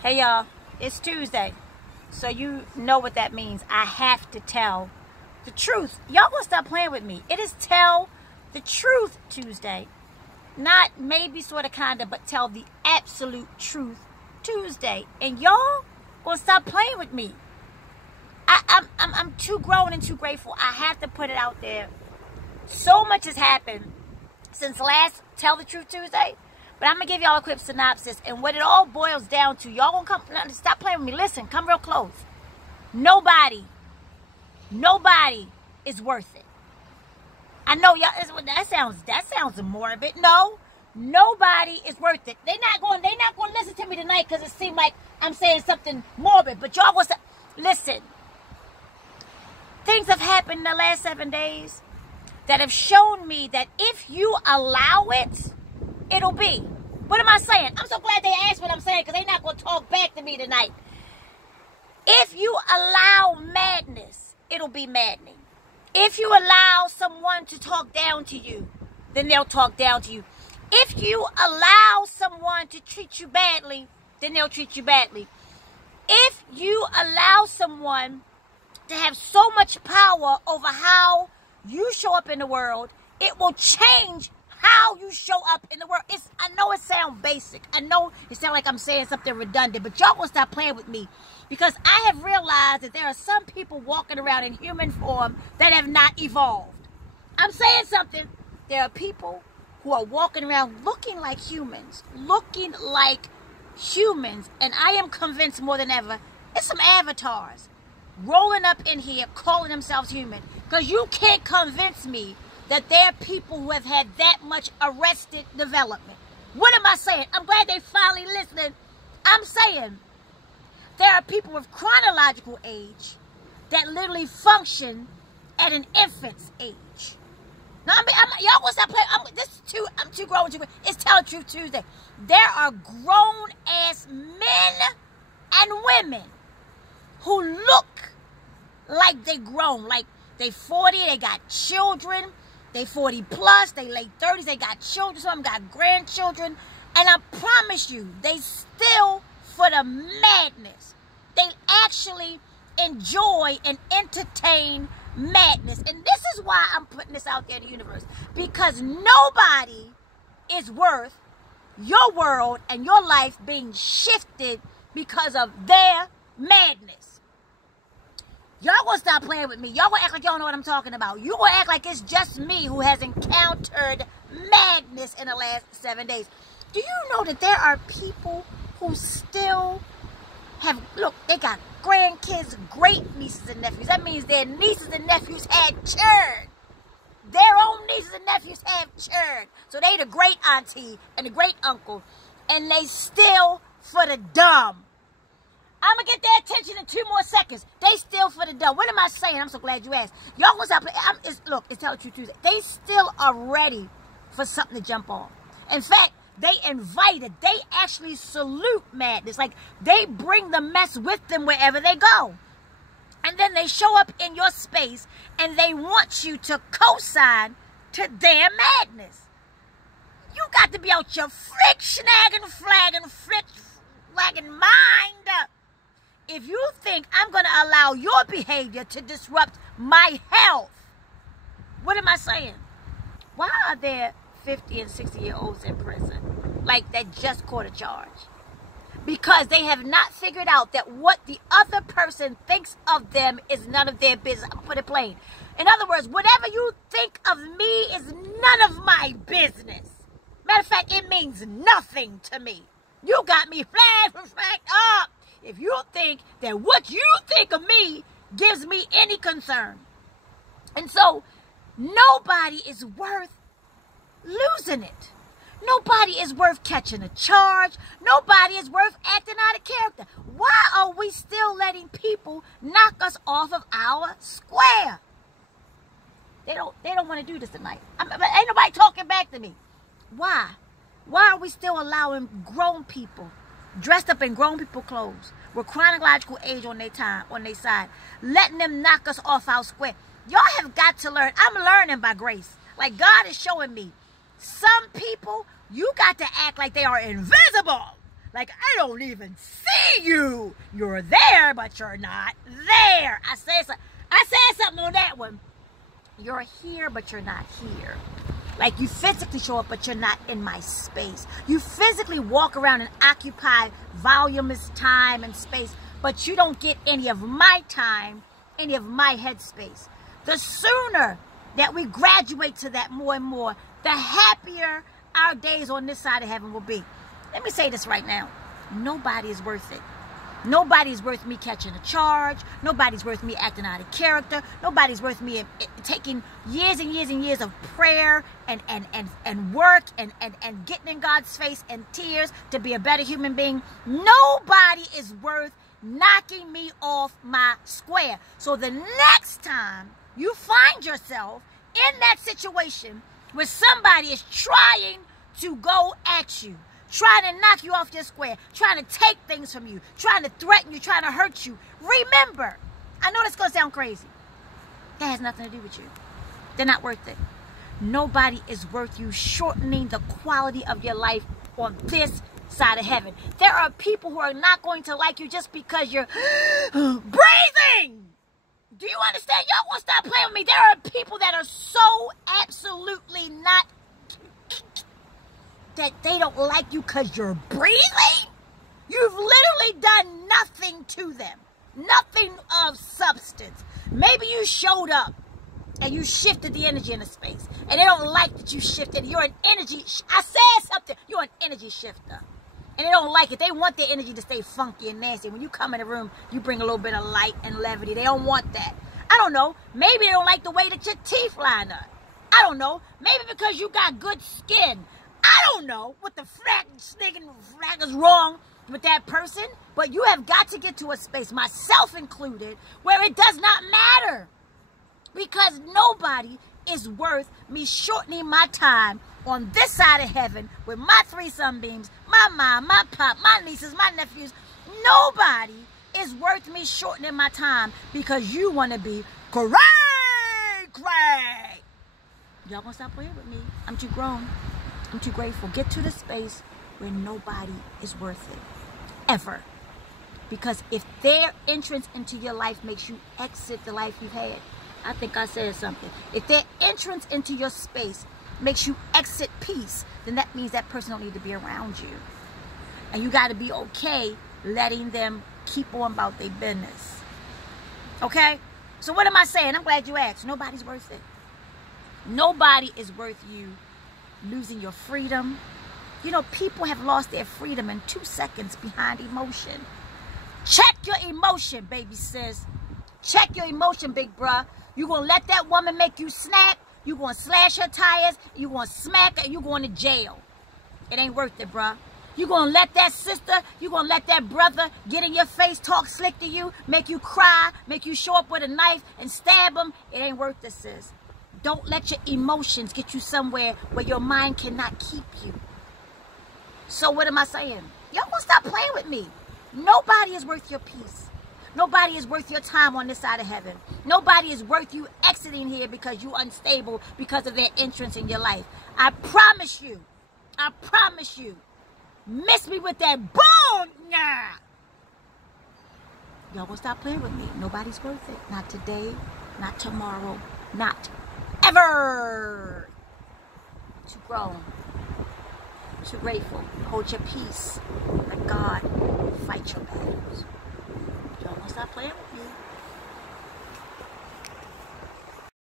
Hey y'all, it's Tuesday, so you know what that means. I have to tell the truth. Y'all gonna stop playing with me. It is Tell the Truth Tuesday. Not maybe, sort of, kinda, but tell the absolute truth Tuesday. And y'all gonna stop playing with me. I'm too grown and too grateful. I have to put it out there. So much has happened since last Tell the Truth Tuesday. But I'm going to give y'all a quick synopsis. And what it all boils down to, y'all going to come, stop playing with me. Listen, come real close. Nobody is worth it. I know y'all, that sounds morbid. No, nobody is worth it. They're not going to listen to me tonight because it seemed like I'm saying something morbid. But y'all going to listen. Things have happened in the last 7 days that have shown me that if you allow it, it'll be. What am I saying? I'm so glad they asked what I'm saying because they're not going to talk back to me tonight. If you allow madness, it'll be maddening. If you allow someone to talk down to you, then they'll talk down to you. If you allow someone to treat you badly, then they'll treat you badly. If you allow someone to have so much power over how you show up in the world, it will change how you show up in the world. I know it sounds basic. I know it sounds like I'm saying something redundant, but y'all gonna stop playing with me because I have realized that there are some people walking around in human form that have not evolved. I'm saying something. There are people who are walking around looking like humans, and I am convinced more than ever, it's some avatars rolling up in here calling themselves human, because you can't convince me that there are people who have had that much arrested development. What am I saying? I'm glad they finally listening. I'm saying there are people with chronological age that literally function at an infant's age. Now, y'all want to stop playing? I'm too grown to. It's Tell the Truth Tuesday. There are grown-ass men and women who look like they grown, like they 40, they got children. They 40 plus, they late 30s, they got children, some of them got grandchildren. And I promise you, they still for the madness. They actually enjoy and entertain madness. And this is why I'm putting this out there in the universe. Because nobody is worth your world and your life being shifted because of their madness. Y'all gonna stop playing with me. Y'all gonna act like y'all know what I'm talking about. You gonna act like it's just me who has encountered madness in the last 7 days. Do you know that there are people who still have, look, they got grandkids, great nieces and nephews. That means their nieces and nephews had children. Their own nieces and nephews have children. So they the great auntie and the great uncle. And they still for the dumb. I'm going to get their attention in 2 more seconds. They still for the dumb. What am I saying? I'm so glad you asked. Y'all want to stop playing? Look, it's Tell the Truth Tuesday. They still are ready for something to jump on. In fact, they actually salute madness. Like, they bring the mess with them wherever they go. And then they show up in your space, and they want you to co-sign to their madness. You got to be out your flagging mind. If you think I'm going to allow your behavior to disrupt my health, what am I saying? Why are there 50 and 60-year-olds in prison like that just caught a charge? Because they have not figured out that what the other person thinks of them is none of their business. I'll put it plain. In other words, whatever you think of me is none of my business. Matter of fact, it means nothing to me. You got me flagged up if you think that what you think of me gives me any concern. And so, nobody is worth losing it. Nobody is worth catching a charge. Nobody is worth acting out of character. Why are we still letting people knock us off of our square? They don't want to do this tonight. Ain't nobody talking back to me. Why? Why are we still allowing grown people dressed up in grown people clothes with chronological age on their side, letting them knock us off our square? Y'all have got to learn. I'm learning by grace. Like, God is showing me some people, you got to act like they are invisible. Like, I don't even see see you. You're there, but you're not there. I said something on that one. You're here, but you're not here. Like, you physically show up, but you're not in my space. You physically walk around and occupy voluminous time and space, but you don't get any of my time, any of my headspace. The sooner that we graduate to that more and more, the happier our days on this side of heaven will be. Let me say this right now. Nobody is worth it. Nobody's worth me catching a charge. Nobody's worth me acting out of character. Nobody's worth me taking years and years and years of prayer and work and getting in God's face and tears to be a better human being. Nobody is worth knocking me off my square. So the next time you find yourself in that situation where somebody is trying to go at you, trying to knock you off your square, trying to take things from you, trying to threaten you, trying to hurt you, remember, I know this is going to sound crazy. That has nothing to do with you. They're not worth it. Nobody is worth you shortening the quality of your life on this side of heaven. There are people who are not going to like you just because you're breathing. Do you understand? Y'all want to stop playing with me. There are people that are so absolutely not, that they don't like you because you're breathing. You've literally done nothing to them. Nothing of substance. Maybe you showed up and you shifted the energy in the space, and they don't like that you shifted. You're an energy, I said something, you're an energy shifter. And they don't like it. They want their energy to stay funky and nasty. When you come in the room, you bring a little bit of light and levity. They don't want that. I don't know. Maybe they don't like the way that your teeth line up. I don't know. Maybe because you got good skin. I don't know what the flag is wrong with that person. But you have got to get to a space, myself included, where it does not matter. Because nobody is worth me shortening my time on this side of heaven with my 3 sunbeams, my mom, my pop, my nieces, my nephews. Nobody is worth me shortening my time because you want to be cray. Y'all gonna stop playing with me. I'm too grown. I'm too grateful. Get to the space where nobody is worth it. Ever. Because if their entrance into your life makes you exit the life you've had, I think I said something. If their entrance into your space makes you exit peace, then that means that person don't need to be around you. And you got to be okay letting them keep on about their business. Okay? So what am I saying? I'm glad you asked. Nobody's worth it. Nobody is worth you losing your freedom. You know, people have lost their freedom in 2 seconds behind emotion. Check your emotion, baby sis. Check your emotion, big bruh. You gonna let that woman make you snap? You gonna slash her tires? You gonna smack her? You going to jail? It ain't worth it, bruh. You gonna let that sister, you gonna let that brother get in your face, talk slick to you, make you cry, make you show up with a knife and stab them? It ain't worth it, sis. Don't let your emotions get you somewhere where your mind cannot keep you. So what am I saying? Y'all gonna stop playing with me. Nobody is worth your peace. Nobody is worth your time on this side of heaven. Nobody is worth you exiting here because you're unstable because of their entrance in your life. I promise you. I promise you. Miss me with that boom. Nah. Y'all gonna stop playing with me. Nobody's worth it. Not today. Not tomorrow. Not ever. Too grown. Too grateful. Hold your peace. Let God fight your battles. Y'all gonna stop playing with me.